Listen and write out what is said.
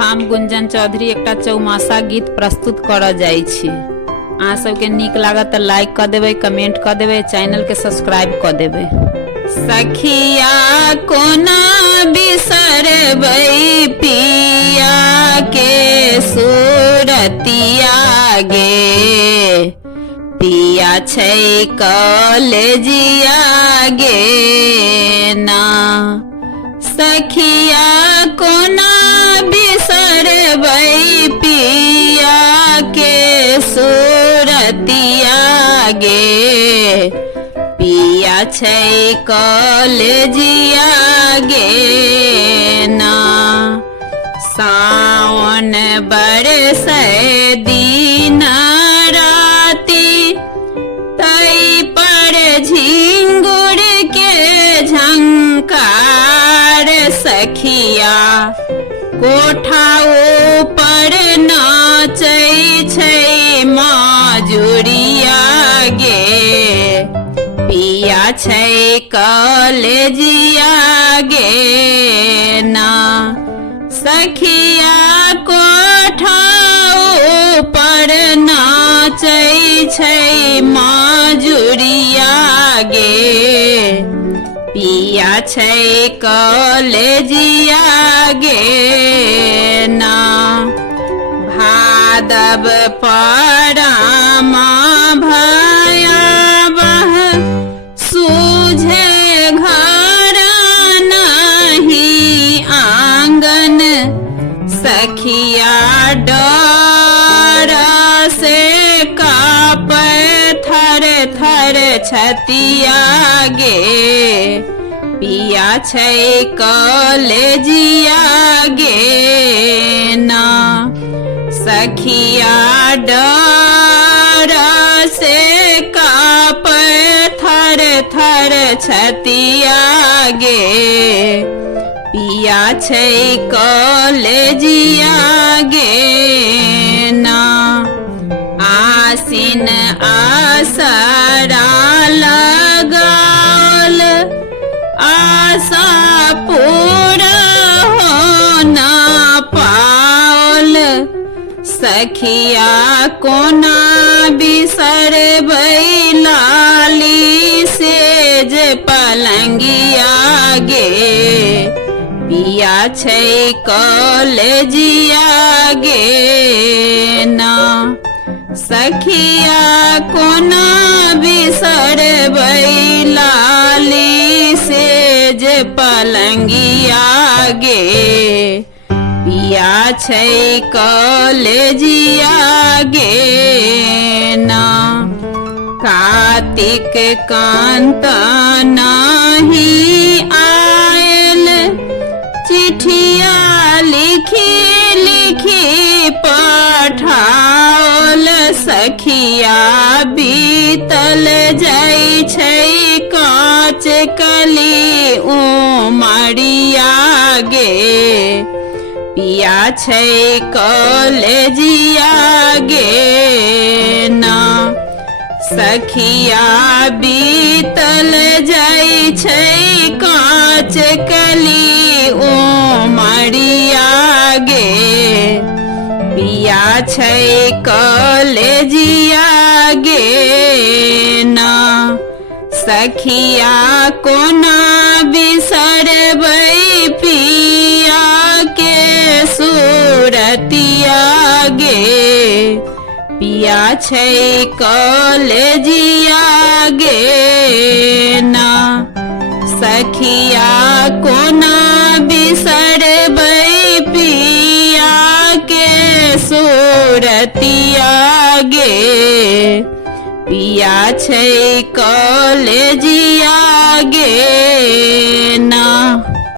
हम गुंजन चौधरी एकटा चौमासा गीत प्रस्तुत कर जाई छी। अहाँ सबके नीक लागत त लाइक कर देबे, कमेंट कर देबे, चैनल के सब्सक्राइब कर देबे। सखिया कोना बिसरबै पिया के सूरतिया गे, पिया छै कलेजिया गे ना। सखिया कोना बिसरबै पिया के सूरतिया गे, पिया छै कलेजिया गे ना। सावन बरसै दिन राति, तै पर झिंगुर के झंकार सखिया कोठा ऊपर नाचै छै माजुरिया गे, पिया छै कलेजिया गे ना। सखिया कोठा ऊपर नाचै छै माजुरिया गे, पिया छै कलेजिया गे ना। भादव परमा भयावह सूझे घर नहीं आंगन, सखिया डर से कापै थर थर छतिया गे, पिया छै कलेजिया गे ना। सखिया डर से कापै थर थर छतिया गे, पिया छै कलेजिया गे ना। आसिन आसरा लगाल, आशा पूरा होना पाल, सखिया कोना बिसरबै लाली सेज पलंगिया गे, पिया छै कलेजिया गे ना। सखिया कोना बिसरबै लाली सेज पलंगिया गे, पिया छै कलेजिया गे ना। कार्तिक कांत नाही आयल, चिठिया लिखी लिखी पठाओल, सखिया बीतल जाइ छै कांच कली उमरिया गे, पिया छै कलेजिया गे ना। सखिया बीतल जाइ छै कांच कली उमरिया गे, पिया छै कलेजिया गे ना। सखिया कोना बिसरबै पिया के सूरतिया गे, पिया छै कलेजिया गे ना। सखिया कोना बिसरबै पिया के सूरतिया गे, पिया छै कलेजिया गे ना।